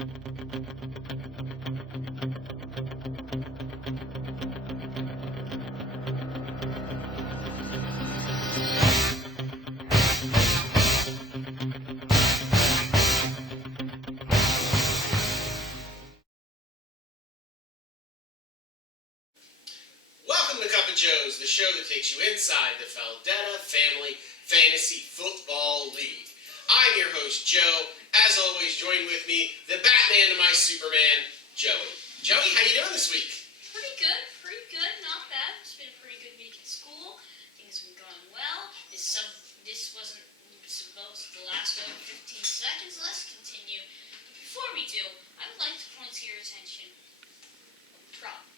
Welcome to Cup of Joe's, the show that takes you inside the Feldetta Family Fantasy Football League. I'm your host, Joe. As always, join with me, the Batman to my Superman, Joey. Joey, how you doing this week? Pretty good, not bad. It's been a pretty good week at school. Things have been going well. This wasn't supposed to last over 15 seconds. Let's continue. But before we do, I would like to point to your attention a problem.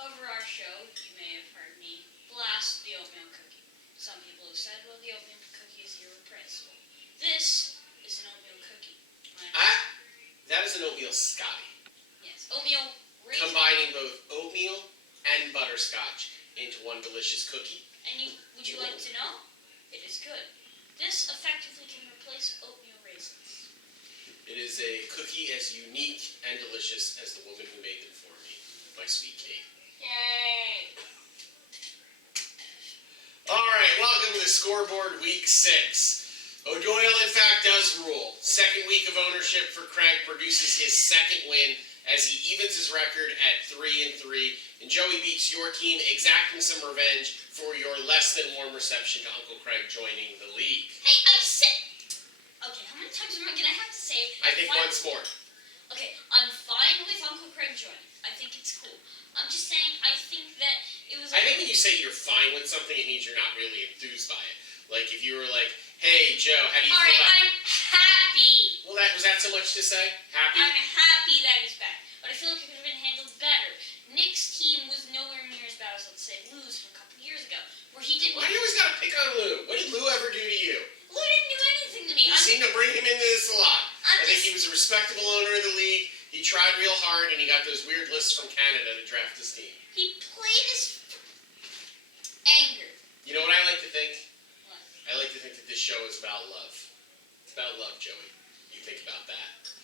Over our show, you may have heard me blast the oatmeal cookie. Some people have said, well, the oatmeal cookie is irreplaceable. This is an oatmeal cookie. That is an oatmeal Scotty. Yes, oatmeal raisin. Combining both oatmeal and butterscotch into one delicious cookie. And would you like to know? It is good. This effectively can replace oatmeal raisins. It is a cookie as unique and delicious as the woman who made them for me, my sweet Kate. Yay! All right, welcome to the scoreboard week 6. O'Doyle, in fact, does rule. Second week of ownership for Craig produces his second win as he evens his record at 3-3. And Joey beats your team, exacting some revenge for your less than warm reception to Uncle Craig joining the league. Hey, I said... Okay, how many times am I going to have to say... I think once more. Okay, I'm fine with Uncle Craig joining. I think it's cool. I'm just saying, I think that it was... I think when you say you're fine with something, it means you're not really enthused by it. Like, if you were like, hey, Joe, how do you feel about... Alright, I'm happy. Well, was that so much to say? Happy? I'm happy that he's back. But I feel like it could have been handled better. Nick's team was nowhere near as bad as, let's say, Lou's from a couple years ago, where he didn't... Why do you always gotta pick on Lou? What did Lou ever do to you? Lou didn't do anything to me. You seem to bring him into this a lot. I think just... he was a respectable owner of the league. He tried real hard, and he got those weird lists from Canada to draft his team. He played his anger. You know what I like to think? What? I like to think that this show is about love. It's about love, Joey. You think about that.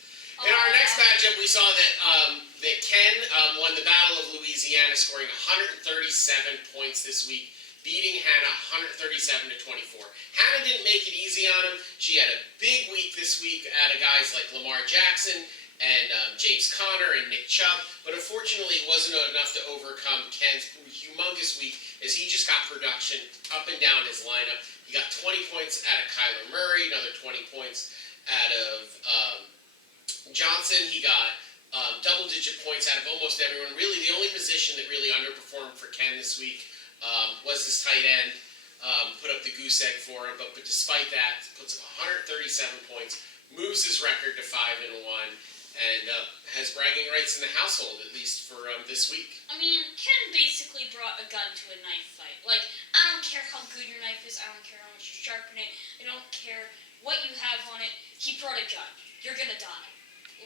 In our next matchup, we saw that Ken won the Battle of Louisiana, scoring 137 points this week, beating Hannah 137-24. Hannah didn't make it easy on him. She had a big week this week out of guys like Lamar Jackson and James Conner and Nick Chubb, but unfortunately it wasn't enough to overcome Ken's humongous week as he just got production up and down his lineup. He got 20 points out of Kyler Murray, another 20 points out of Johnson. He got double-digit points out of almost everyone. Really, the only position that really underperformed for Ken this week was his tight end. Put up the goose egg for him, but despite that, puts up 137 points, moves his record to 5-1, and has bragging rights in the household, at least for this week. I mean, Ken basically brought a gun to a knife fight. Like, I don't care how good your knife is, I don't care how much you sharpen it, I don't care what you have on it, he brought a gun. You're gonna die.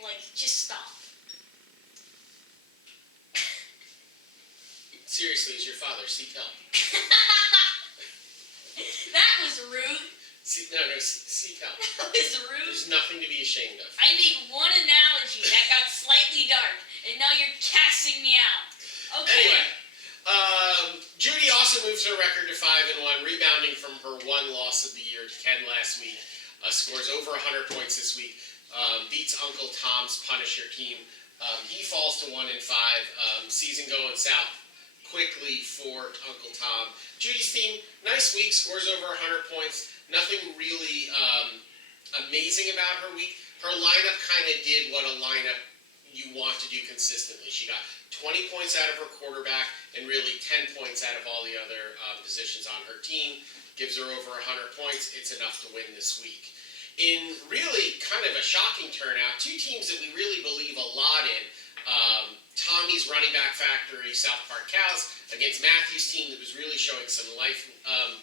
Like, just stop. Seriously, is your father, seek help. That was rude. Seek help. That was rude. There's nothing to be ashamed of. I made one analogy that got slightly dark, and now you're casting me out. Okay. Anyway, Judy also moves her record to 5-1, rebounding from her one loss of the year to Ken last week. Scores over 100 points this week. Beats Uncle Tom's Punisher team. He falls to 1-5. Season going south quickly for Uncle Tom. Judy's team, nice week, scores over 100 points. Nothing really amazing about her week. Her lineup kind of did what a lineup you want to do consistently. She got 20 points out of her quarterback and really 10 points out of all the other positions on her team. Gives her over 100 points. It's enough to win this week. In really kind of a shocking turnout, two teams that we really believe a lot in. Tommy's running back factory, South Park Cows, against Matthew's team that was really showing some life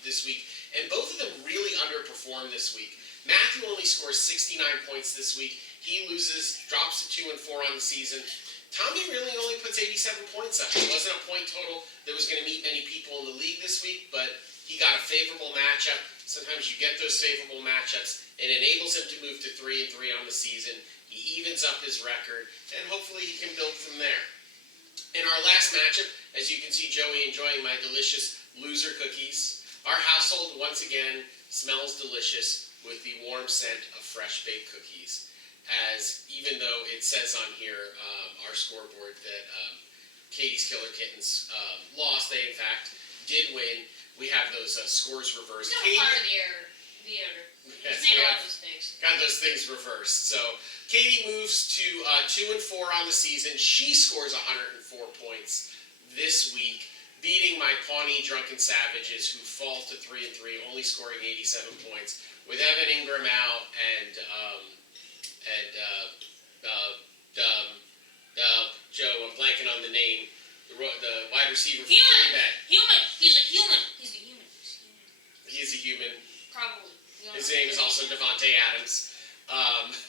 this week. And both of them really underperformed this week. Matthew only scores 69 points this week. He loses, drops to 2-4 on the season. Tommy really only puts 87 points up. It wasn't a point total that was going to meet many people in the league this week, but he got a favorable matchup. Sometimes you get those favorable matchups. It enables him to move to 3-3 on the season. He evens up his record, and hopefully he can build from there. In our last matchup, as you can see Joey enjoying my delicious loser cookies, our household once again smells delicious with the warm scent of fresh baked cookies. As even though it says on here, our scoreboard, that Katie's Killer Kittens lost, they in fact did win. We have those scores reversed. He's not part of the order. Yes, He's made we a lot have of mistakes. got those things reversed. So Katie moves to 2-4 on the season. She scores 104 points this week, beating my Pawnee Drunken Savages, who fall to 3-3, only scoring 87 points, with Evan Ingram out and Joe, I'm blanking on the name, the wide receiver for Green Bay. Human. He's a human. He's a human. Probably. His name is also Devontae Adams.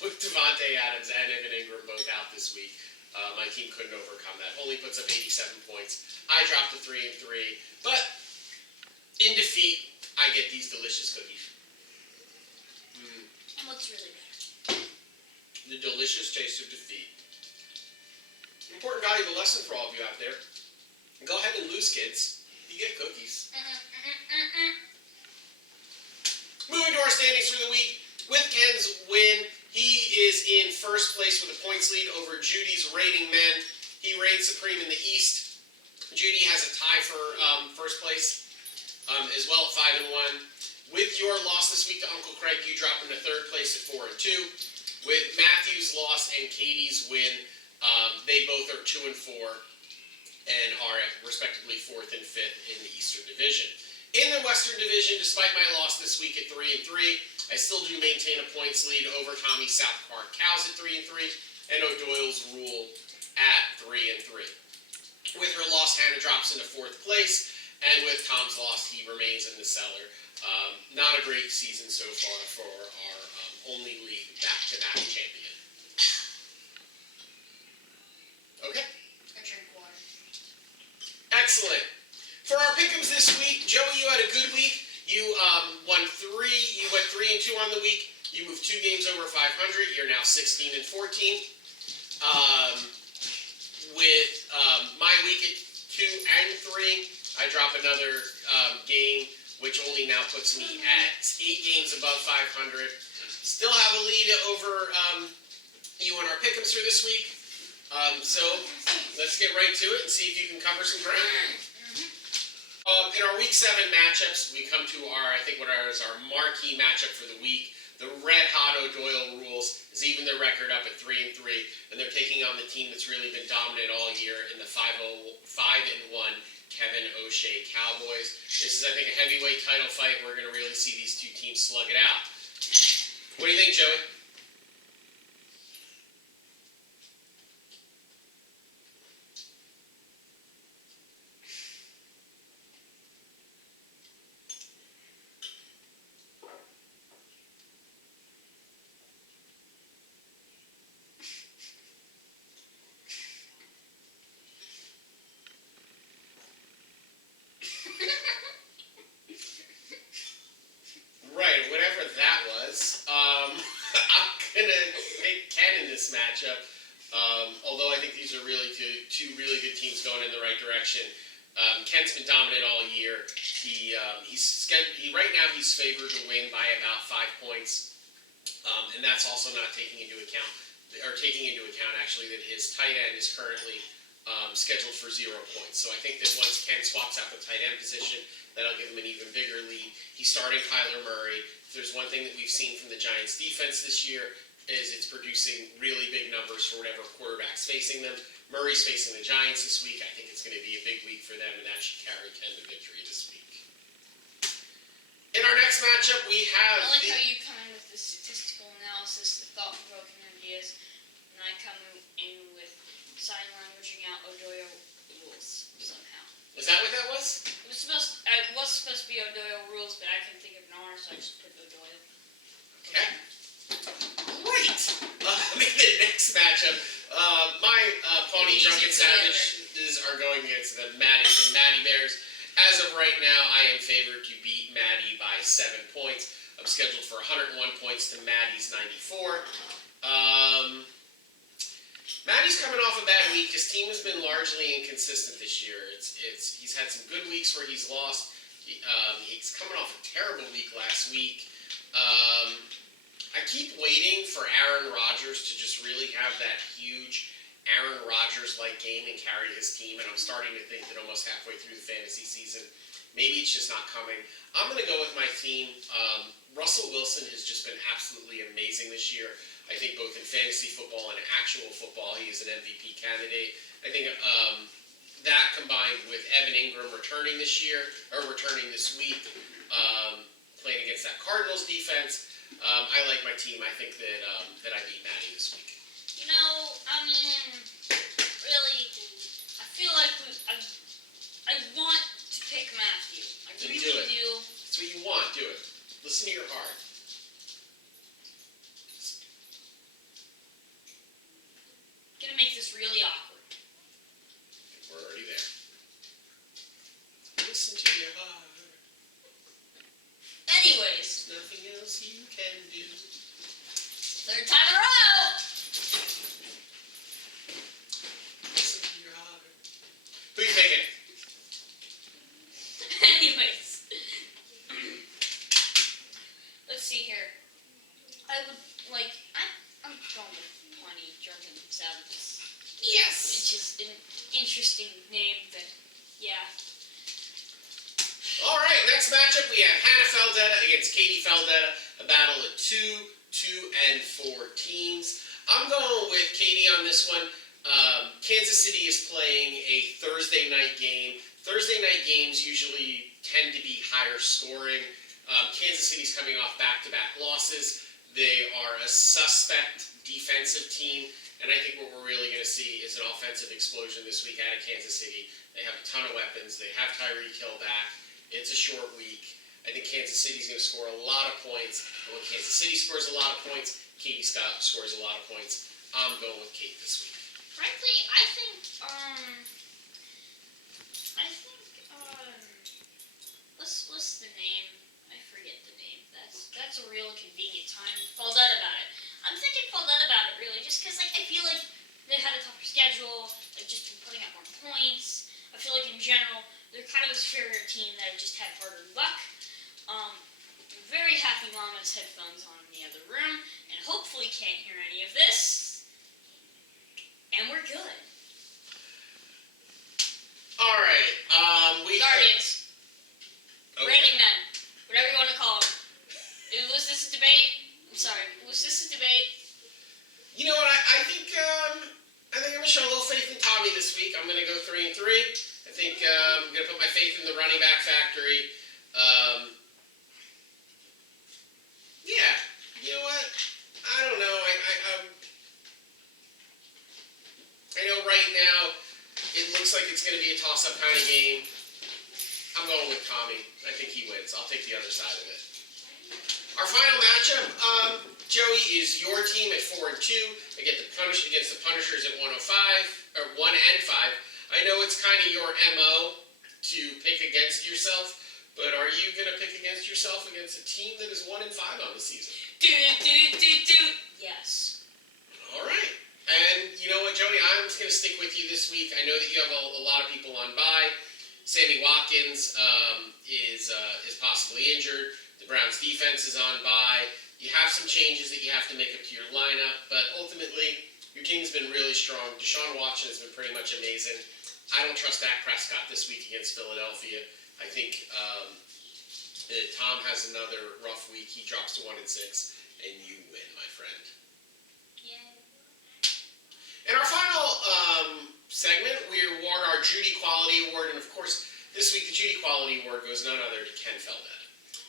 With Devontae Adams and Evan Ingram both out this week, my team couldn't overcome that. Only puts up 87 points. I dropped to 3-3, but in defeat, I get these delicious cookies. And what's really good? The delicious taste of defeat. Important valuable lesson for all of you out there. Go ahead and lose, kids. You get cookies. Moving to our standings for the week. With Ken's win, he is in first place with a points lead over Judy's reigning men. He reigns supreme in the East. Judy has a tie for first place as well at 5-1. With your loss this week to Uncle Craig, you drop into third place at 4-2. With Matthew's loss and Katie's win, they both are 2-4 and are at respectively 4th and 5th in the Eastern Division. In the Western Division, despite my loss this week at 3-3, I still do maintain a points lead over Tommy's South Park Cows at 3-3 and O'Doyle's Rule at 3-3. With her loss, Hannah drops into 4th place, and with Tom's loss, he remains in the cellar. Not a great season so far for our only league back-to-back champion. Okay. I drink water. Excellent. For our pick'ems this week, Joey, you had a good week. You won 3. You went 3-2 on the week. You moved 2 games over 500. You're now 16-14. With my week at 2-3, I drop another game, which only now puts me at 8 games above 500. Still have a lead over you on our pick'ems for this week. So let's get right to it and see if you can cover some ground. In our Week 7 matchups, we come to our marquee matchup for the week. The red-hot O'Doyle Rules has even their record up at 3-3, and they're taking on the team that's really been dominant all year in the 5-1 Kevin O'Shea Cowboys. This is, I think, a heavyweight title fight. We're going to really see these two teams slug it out. What do you think, Joey? Right, whatever that was. I'm gonna pick Ken in this matchup. Although I think these are really two really good teams going in the right direction. Ken's been dominant all year. Right now he's favored to win by about 5 points, and that's also not taking into account actually that his tight end is currently scheduled for 0 points. So I think that once Ken swaps out the tight end position, that'll give him an even bigger lead. He's starting Kyler Murray. If there's one thing that we've seen from the Giants defense this year is it's producing really big numbers for whatever quarterback's facing them. Murray's facing the Giants this week. I think it's going to be a big week for them, and that should carry Ken to victory this week. In our next matchup, we have I like how you come in with the statistical analysis, the thought-provoking ideas, and I come in with sign languaging out O'Doyle Rules somehow. Is that what that was? It was supposed to be O'Doyle Rules, but I couldn't think of an R, so I just put O'Doyle. Okay. Great. In the next matchup, my Pawnee Drunken Savages are going against the Maddie Bears. As of right now, I am favored to beat Maddie by 7 points. I'm scheduled for 101 points to Maddie's 94. Maddie's coming off a bad week. His team has been largely inconsistent this year. He's had some good weeks where he's lost. He's coming off a terrible week last week. I keep waiting for Aaron Rodgers to just really have that huge Aaron Rodgers-like game and carry his team, and I'm starting to think that almost halfway through the fantasy season, maybe it's just not coming. I'm going to go with my team. Russell Wilson has just been absolutely amazing this year. I think both in fantasy football and actual football, he is an MVP candidate. I think that combined with Evan Ingram returning this week, playing against that Cardinals defense, I like my team. I think that I beat Maddie this week. Really, I feel like I want to pick Matthew. I Then really do it. do. That's what you want. Do it. Listen to your heart. Gonna make this really awkward. We're already there. Listen to your heart. Anyways, There's nothing else you can do. third time in a row. Listen to your heart. Who you picking? Anyways, let's see here. I would like. I'm going with Pawnee Drunken Savages. Yes! Which is an interesting name, but yeah. All right, next matchup we have Hannah Feldetta against Katie Feldetta, a battle of 2, 2, and 4 teams. I'm going with Katie on this one. Kansas City is playing a Thursday night game. Thursday night games usually tend to be higher scoring. Kansas City's coming off back-to-back losses. They are a suspect defensive team, and I think what we're really going to see is an offensive explosion this week out of Kansas City. They have a ton of weapons. They have Tyreek Hill back. It's a short week. I think Kansas City's going to score a lot of points, and when Kansas City scores a lot of points, Katie Scott scores a lot of points. I'm going with Kate this week. Frankly, I think what's the name? I forget the name. That's a real convenient time. Paulette about it. I'm thinking Paulette about it really, just because I feel like they had a tougher schedule. They've just been putting up more points. I feel like in general they're kind of a superior team that have just had harder luck. I'm very happy Mom has headphones on in the other room, and hopefully can't hear any of this. And we're good. All right. Guardians. Okay. Raining Men. Whatever you want to call them. Was this a debate? I'm sorry. Was this a debate? You know what? I think I'm going to show a little faith in Tommy this week. I'm going to go 3-3. I think I'm going to put my faith in the running back factory. Yeah. You know what? I don't know. I know right now it looks like it's going to be a toss-up kind of game. I'm going with Tommy. I think he wins. I'll take the other side of it. Our final matchup, Joey, is your team at 4-2 against the Punishers at 105 or 1-5. I know it's kind of your MO to pick against yourself, but are you going to pick against yourself against a team that is 1-5 on the season? Yes. All right. And you know what, Joey? I'm just going to stick with you this week. I know that you have a lot of people on bye. Sammy Watkins is possibly injured. The Browns' defense is on bye. You have some changes that you have to make up to your lineup, but ultimately, your team's been really strong. Deshaun Watson has been pretty much amazing. I don't trust Dak Prescott this week against Philadelphia. I think that Tom has another rough week. He drops to 1-6, and you win, my friend. In our final segment, we award our Judy Quality Award, and of course, this week the Judy Quality Award goes none other to Ken Feldetta.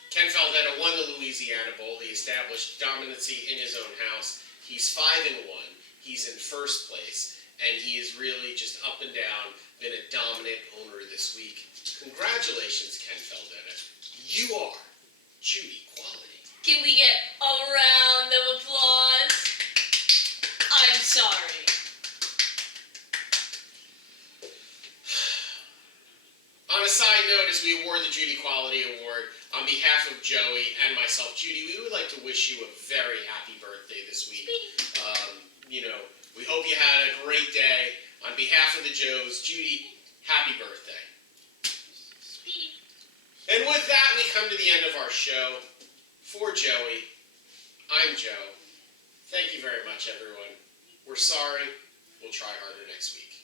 Ken Feldetta won the Louisiana Bowl. He established dominancy in his own house. He's 5-1. He's in first place, and he is really just up and down been a dominant owner this week. Congratulations, Ken Feldetta. You are Judy Quality. Can we get a round of applause? I'm sorry. On a side note, as as we award the Judy Quality Award, on behalf of Joey and myself, Judy, we would like to wish you a very happy birthday this week. We hope you had a great day. On behalf of the Joes, Judy, happy birthday. Speedy. And with that, we come to the end of our show. For Joey, I'm Joe. Thank you very much, everyone. We're sorry. We'll try harder next week.